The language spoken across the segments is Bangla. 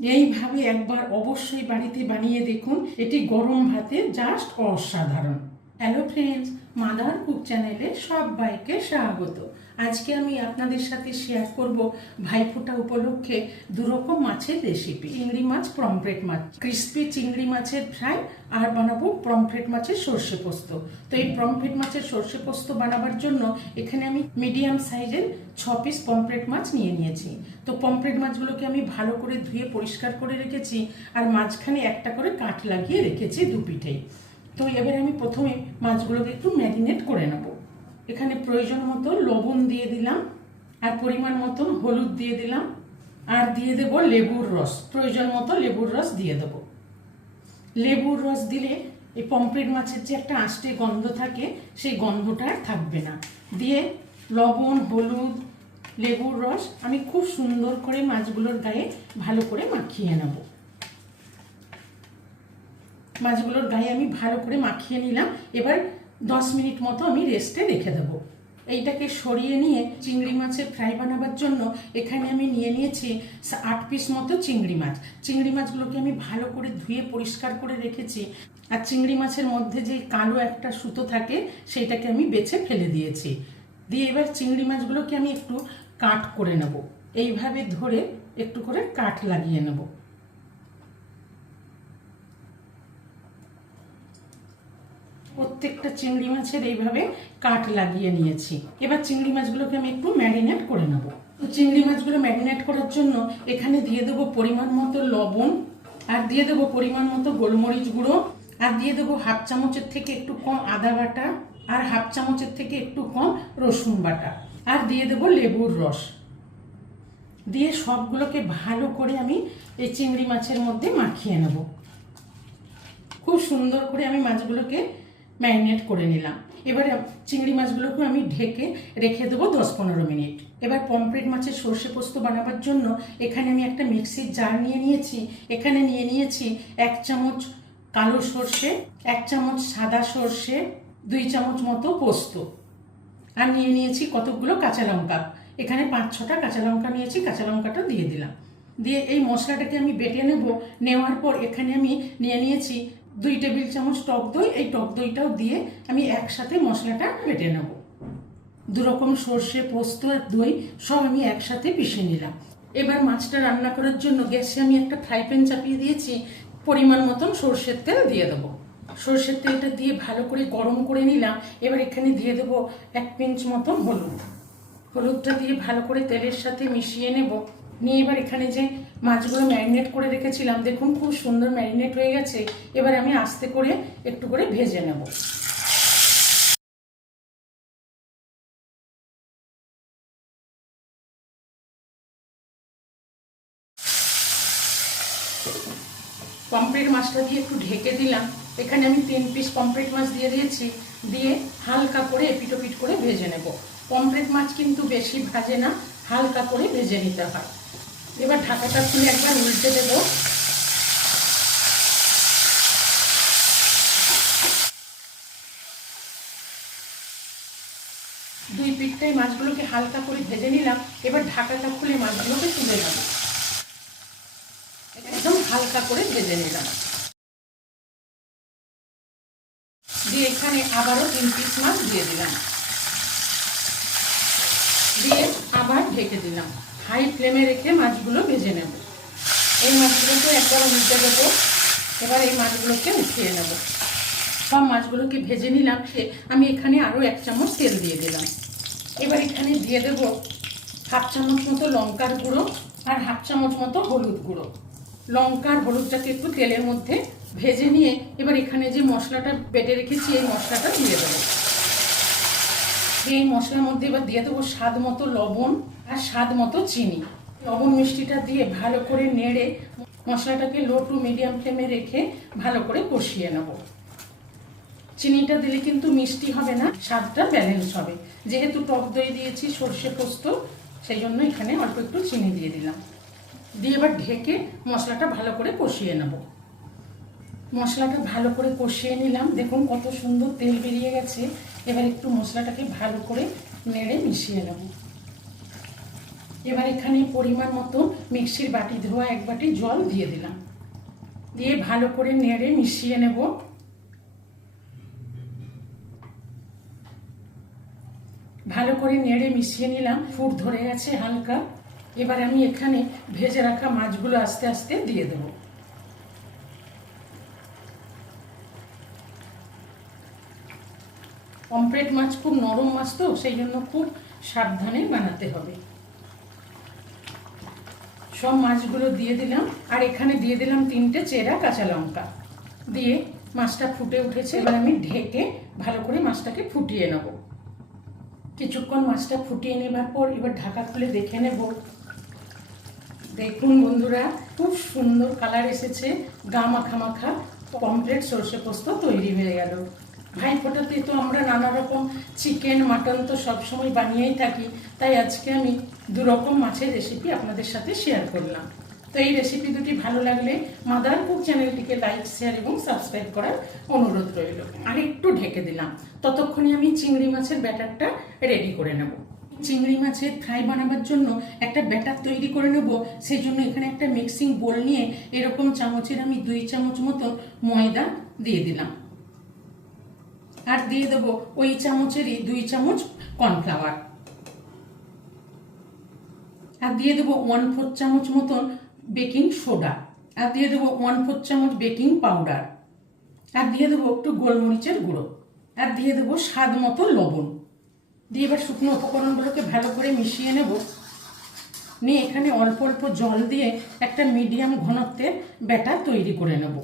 এইভাবে একবার অবশ্যই বাড়িতে বানিয়ে দেখুন, এটি গরম ভাতে জাস্ট অসাধারণ। হ্যালো ফ্রেন্ডস, মাদার কুক চ্যানেলে সবাইকে স্বাগত। আজকে আমি আপনাদের সাথে শেয়ার করব ভাইফোঁটা উপলক্ষে দুরকম মাছের রেসিপি। চিংড়ি মাছ, পমফ্রেট মাছ, ক্রিস্পি চিংড়ি মাছের ফ্রাই, আর বানাবো পমফ্রেট মাছের সর্ষে পোস্ত। তো এই পমফ্রেট মাছের সর্ষে পোস্ত বানাবার জন্য এখানে আমি মিডিয়াম সাইজের 6 পিস পমফ্রেট মাছ নিয়ে নিয়েছি। তো পমফ্রেট মাছগুলোকে আমি ভালো করে ধুয়ে পরিষ্কার করে রেখেছি, আর মাঝখানে একটা করে কাঠ লাগিয়ে রেখেছি দু পিঠেই। তো এবার আমি প্রথমে মাছগুলোকে একটু ম্যারিনেট করে নেব। এখানে প্রয়োজন মতো লবণ দিয়ে দিলাম, আর পরিমাণ মতো হলুদ দিয়ে দিলাম, আর দিয়ে দেব লেবুর রস। প্রয়োজন মতো লেবুর রস দিয়ে দেব। লেবুর রস দিলে এই পমফ্রেট মাছের যে একটা আষ্টে গন্ধ থাকে, সেই গন্ধটা আর থাকবে না। দিয়ে লবণ, হলুদ, লেবুর রস আমি খুব সুন্দর করে মাছগুলোর গায়ে ভালো করে মাখিয়ে নেব। মাছগুলোর গায়ে আমি ভালো করে মাখিয়ে নিলাম। এবার 10 মিনিট মতো আমি রেস্টে রেখে দেবো। এইটাকে সরিয়ে নিয়ে চিংড়ি মাছের ফ্রাই বানাবার জন্য এখানে আমি নিয়ে নিয়েছি 8 পিস মতো চিংড়ি মাছ। চিংড়ি মাছগুলোকে আমি ভালো করে ধুয়ে পরিষ্কার করে রেখেছি, আর চিংড়ি মাছের মধ্যে যে কালো একটা সুতো থাকে সেইটাকে আমি বেছে ফেলে দিয়েছি। দিয়ে এবার চিংড়ি মাছগুলোকে আমি একটু কাট করে নেব। এইভাবে ধরে একটু করে কাট লাগিয়ে নেব। প্রত্যেকটা চিংড়ি মাছের এইভাবে কাট লাগিয়ে নিয়েছি। এবার চিংড়ি মাছগুলোকে আমি একটু ম্যারিনেট করে নেব। তো চিংড়ি মাছগুলো ম্যারিনেট করার জন্য এখানে দিয়ে দেবো পরিমাণ মতো লবণ, আর দিয়ে দেবো পরিমাণ মতো গোলমরিচ গুঁড়ো, আর দিয়ে দেবো 1/2 চামচের থেকে একটু কম আদা বাটা, আর 1/2 চামচের থেকে একটু কম রসুন বাটা, আর দিয়ে দেবো লেবুর রস। দিয়ে সবগুলোকে ভালো করে আমি এই চিংড়ি মাছের মধ্যে মাখিয়ে নেব। খুব সুন্দর করে আমি মাছগুলোকে ম্যারিনেট করে নিলাম। এবারে চিংড়ি মাছগুলোকে আমি ঢেকে রেখে দেবো 10-15 মিনিট। এবার পমফ্রেট মাছের সর্ষে পোস্ত বানাবার জন্য এখানে আমি একটা মিক্সির জার নিয়ে নিয়েছি। এখানে নিয়ে নিয়েছি 1 চামচ কালো সর্ষে, 1 চামচ সাদা সর্ষে, 2 চামচ মতো পোস্ত, আর নিয়ে নিয়েছি কতগুলো কাঁচা লঙ্কা। এখানে 5-6টা কাঁচা লঙ্কা নিয়েছি, কাঁচা লঙ্কাটা দিয়ে দিলাম। দিয়ে এই মশলাটাকে আমি বেটে নেব। নেওয়ার পর এখানে আমি নিয়ে নিয়েছি 2 টেবিল চামচ টক দই। এই টক দইটাও দিয়ে আমি একসাথে মশলাটা বেটে নেব। দুরকম সর্ষে, পোস্ত আর দই সব আমি একসাথে পিষে নিলাম। এবার মাছটা রান্না করার জন্য গ্যাসে আমি একটা ফ্রাই প্যান চাপিয়ে দিয়েছি। পরিমাণ মতন সর্ষের তেল দিয়ে দেবো। সর্ষের তেলটা দিয়ে ভালো করে গরম করে নিলাম। এবার এখানে দিয়ে দেবো 1 পিঞ্চ মতন হলুদ। হলুদটা দিয়ে ভালো করে তেলের সাথে মিশিয়ে নেব। নিয়ে এবার এখানে যে মাছগুলো ম্যারিনেট করে রেখেছিলাম, দেখুন খুব সুন্দর ম্যারিনেট হয়ে গেছে। এবার আমি আস্তে করে একটু করে ভেজে নেব। পমফ্রেট মাছটা দিয়ে একটু ঢেকে দিলাম। এখানে আমি 3 পিস পমফ্রেট মাছ দিয়ে দিয়েছি। দিয়ে হালকা করে এপিটোপিট করে ভেজে নেব। পমফ্রেট মাছ কিন্তু বেশি ভাজে না, হালকা করে ভেজে নিতে হয়। এবার ঢাকাটা খুলে একবার উল্টে দেবো। দুই পিঠটাই মাছগুলোকে হালকা করে ভেজে নিলাম। এবার ঢাকাটা খুলে মাছগুলোকে তুলে নেব। একদম হালকা করে ভেজে নিলাম। দিয়ে এখানে আবারও 3 পিস মাছ দিয়ে দিলাম। দিয়ে আবার ঢেকে দিলাম। হাই ফ্লেমে রেখে মাছগুলো ভেজে নেব। এই মাছগুলোকে একবার উল্টে দেবো। এবার এই মাছগুলোকে উঠিয়ে নেব। সব মাছগুলোকে ভেজে নিলাম। আমি এখানে আরও 1 চামচ তেল দিয়ে দিলাম। এবার এখানে দিয়ে দেবো 1/2 চামচ মতো লঙ্কার গুঁড়ো, আর 1/2 চামচ মতো হলুদ গুঁড়ো। লঙ্কার হলুদটাকে একটু তেলের মধ্যে ভেজে নিয়ে এবার এখানে যে মশলাটা বেটে রেখেছি এই মশলাটা দিয়ে দেবো। এই মশলার মধ্যে এবার দিয়ে দেবো স্বাদ মতো লবণ, আর স্বাদ মতো চিনি। লবণ মিষ্টিটা দিয়ে ভালো করে নেড়ে মশলাটাকে লো টু মিডিয়াম ফ্লেমে রেখে ভালো করে কষিয়ে নেব। চিনিটা দিলে কিন্তু মিষ্টি হবে না, স্বাদটা ব্যালেন্স হবে। যেহেতু টক দই দিয়েছি সর্ষে পোস্ত, সেই জন্য এখানে অল্প একটু চিনি দিয়ে দিলাম। দিয়ে এবার ঢেকে মশলাটা ভালো করে কষিয়ে নেব। মশলাটা ভালো করে কষিয়ে নিলাম। দেখুন কত সুন্দর তেল বেরিয়ে গেছে। এবার একটু মশলাটাকে ভালো করে নেড়ে মিশিয়ে নেব। এবার এখানে পরিমাণ মতো মিক্সির বাটি ধোয়া 1 বাটি জল দিয়ে দিলাম, দিয়ে ভালো করে নেড়ে মিশিয়ে নেব। ভালো করে নেড়ে মিশিয়ে নিলাম, ফুট ধরে গেছে হালকা। এবার আমি এখানে ভেজে রাখা মাছগুলো আস্তে আস্তে দিয়ে দেব। পমফ্রেট মাছ খুব নরম মাছ তো, সেই জন্য খুব সাবধানে বানাতে হবে। সব মাছগুলো দিয়ে দিলাম, আর এখানে দিয়ে দিলাম 3টে চেরা কাঁচা লঙ্কা। দিয়ে মাছটা ফুটে উঠেছে, এবার আমি ঢেকে ভালো করে মাছটাকে ফুটিয়ে নেব। কিছুক্ষণ মাছটা ফুটিয়ে নেবার পর এবার ঢাকা খুলে দেখে নেব। দেখুন বন্ধুরা, খুব সুন্দর কালার এসেছে, গা মাখা মাখা পমফ্রেট সর্ষে পোস্ত তৈরি হয়ে গেল। ভাইফোঁটাতে তো আমরা নানা রকম চিকেন মাটন তো সবসময় বানিয়েই থাকি, তাই আজকে আমি 2 রকম মাছের রেসিপি আপনাদের সাথে শেয়ার করলাম। তো এই রেসিপি দুটি ভালো লাগলে মাদার কুক চ্যানেলটিকে লাইক, শেয়ার এবং সাবস্ক্রাইব করার অনুরোধ রইল। আর একটু ঢেকে দিলাম, ততক্ষণে আমি চিংড়ি মাছের ব্যাটারটা রেডি করে নেব। চিংড়ি মাছের ফ্রাই বানাবার জন্য একটা ব্যাটার তৈরি করে নেব। সেই জন্য এখানে একটা মিক্সিং বোল নিয়ে এরকম চামচের আমি 2 চামচ মতো ময়দা দিয়ে দিলাম, আর দিয়ে দেবো ওই চামচেরই 2 চামচ কর্নফ্লাওয়ার, আর দিয়ে দেবো 1/4 চামচ মতন বেকিং সোডা, আর দিয়ে দেবো 1/4 চামচ বেকিং পাউডার, আর দিয়ে দেবো একটু গোলমরিচের গুঁড়ো, আর দিয়ে দেবো স্বাদ মতো লবণ। দিয়ে এবার শুকনো উপকরণগুলোকে ভালো করে মিশিয়ে নেব। নিয়ে এখানে অল্প অল্প জল দিয়ে একটা মিডিয়াম ঘনত্বের ব্যাটার তৈরি করে নেব।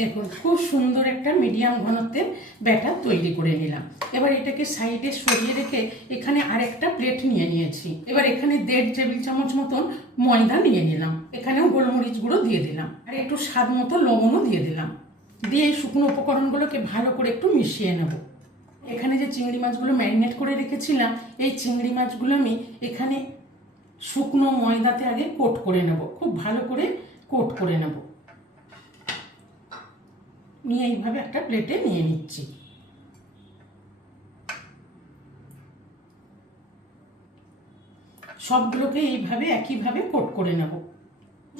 দেখুন, খুব সুন্দর একটা মিডিয়াম ঘনত্বের ব্যাটার তৈরি করে নিলাম। এবার এটাকে সাইডে সরিয়ে রেখে এখানে আরেকটা প্লেট নিয়ে নিয়েছি। এবার এখানে 1.5 টেবিল চামচ মতন ময়দা নিয়ে নিলাম, এখানেও গোলমরিচ গুঁড়ো দিয়ে দিলাম, আর একটু স্বাদ মতো লবণও দিয়ে দিলাম। দিয়ে এই শুকনো উপকরণগুলোকে ভালো করে একটু মিশিয়ে নেব। এখানে যে চিংড়ি মাছগুলো ম্যারিনেট করে রেখেছিলাম, এই চিংড়ি মাছগুলো আমি এখানে শুকনো ময়দাতে আগে কোট করে নেব, খুব ভালো করে কোট করে নেব। নিয়ে এইভাবে একটা প্লেটে নিয়ে নিচ্ছি। সবগুলোকে এইভাবে একইভাবে কোট করে নেব।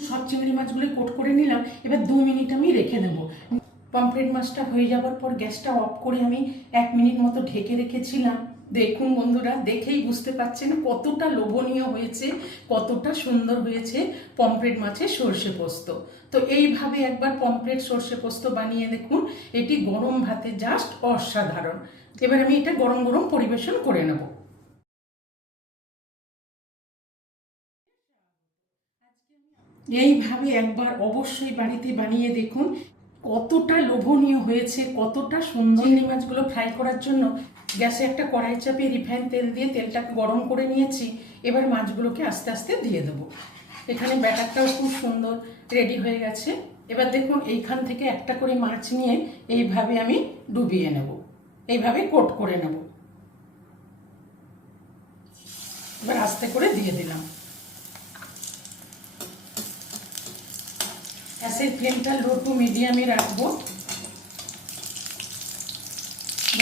সব চিংড়ি মাছগুলো কোট করে নিলাম। এবার 2 মিনিট আমি রেখে দেব। পমফ্রেট মাছটা হয়ে যাবার পর গ্যাসটা অফ করে আমি 1 মিনিট মতো ঢেকে রেখেছিলাম। দেখুন বন্ধুরা, দেখেই বুঝতে পারছেন কতটা লোভনীয় হয়েছে, কতটা সুন্দর হয়েছে পমফ্রেট মাছের সর্ষে পোস্ত। তো এইভাবে একবার পমফ্রেট সর্ষে পোস্ত বানিয়ে দেখুন, এটি গরম ভাতে জাস্ট অসাধারণ। এবার আমি এটা গরম গরম পরিবেশন করে নেব। এইভাবে একবার অবশ্যই বাড়িতে বানিয়ে দেখুন, কতটা লোভনীয় হয়েছে, কতটা সুন্দর। চিংড়ি মাছগুলো ফ্রাই করার জন্য গ্যাসে একটা কড়াই চাপিয়ে রিফাইন তেল দিয়ে তেলটাকে গরম করে নিয়েছি। এবার মাছগুলোকে আস্তে আস্তে দিয়ে দেবো। এখানে ব্যাটারটাও খুব সুন্দর রেডি হয়ে গেছে। এবার দেখুন, এইখান থেকে একটা করে মাছ নিয়ে এইভাবে আমি ডুবিয়ে নেব, এইভাবে কোট করে নেব। এবার আস্তে করে দিয়ে দিলাম। গ্যাসের ফ্লেমটা লো টু মিডিয়ামে রাখবো।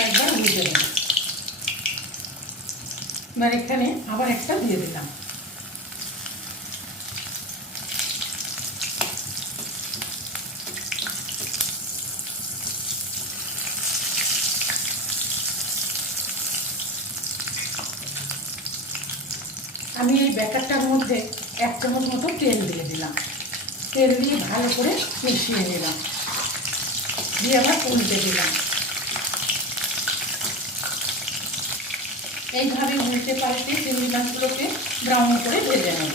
একবার উল্টে দেব। এবার এখানে আবার একটা দিয়ে দিলাম। আমি এই ব্যাটারটার মধ্যে 1 চামচ মতো তেল দিয়ে দিলাম। তেল দিয়ে ভালো করে মিশিয়ে নিলাম, দিয়ে আবার উল্টে দিলাম। এইভাবে উল্টে পাল্টে চিংড়ি মাছগুলোকে ব্রাউন করে ভেজে নেব।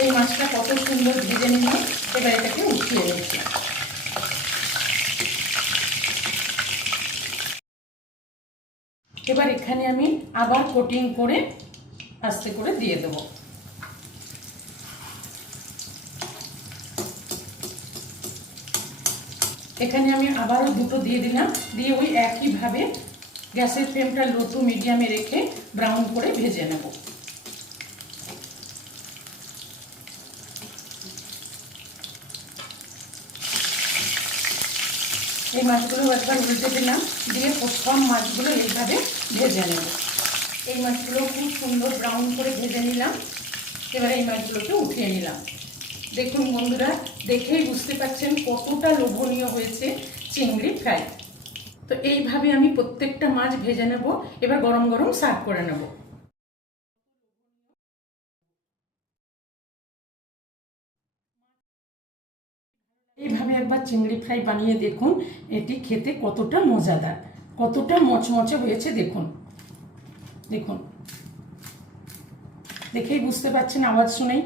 এই মাছটা কত সুন্দর ভেজে নিলাম। এবার এটাকে উঠিয়ে নিচ্ছি। এবার এখানে আমি আবার কোটিং করে আস্তে করে দিয়ে দেব। এখানে আমি আবারও 2টো দিয়ে দিলাম, দিয়ে ওই একইভাবে গ্যাসের ফ্লেমটা লো টু মিডিয়ামে রেখে ব্রাউন করে ভেজে নেব। এই মাছগুলো একবার উল্টে দিলাম, দিয়ে সব মাছগুলো এইভাবে ভেজে নেব। এই মাছগুলো খুব সুন্দর ব্রাউন করে ভেজে নিলাম। এবারে এই মাছগুলোকে উঠিয়ে নিলাম। দেখুন বন্ধুরা, দেখেই বুঝতে পারছেন কতটা লোভনীয় হয়েছে চিংড়ি ফ্রাই। তো এইভাবে আমি প্রত্যেকটা মাছ ভেজে নেব। এবার গরম গরম সার্ভ করে নেব। এইভাবে একবার চিংড়ি ফ্রাই বানিয়ে দেখুন, এটি খেতে কতটা মজাদার, কতটা মচমচে হয়েছে। দেখুন দেখুন, দেখেই বুঝতে পারছেন, আওয়াজ শুনেই।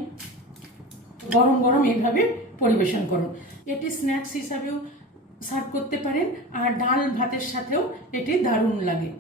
গরম গরম এইভাবে পরিবেশন করুন। এটি স্ন্যাক্স হিসাবেও সার্ভ করতে পারেন, আর ডাল ভাতের সাথেও এটি দারুণ লাগে।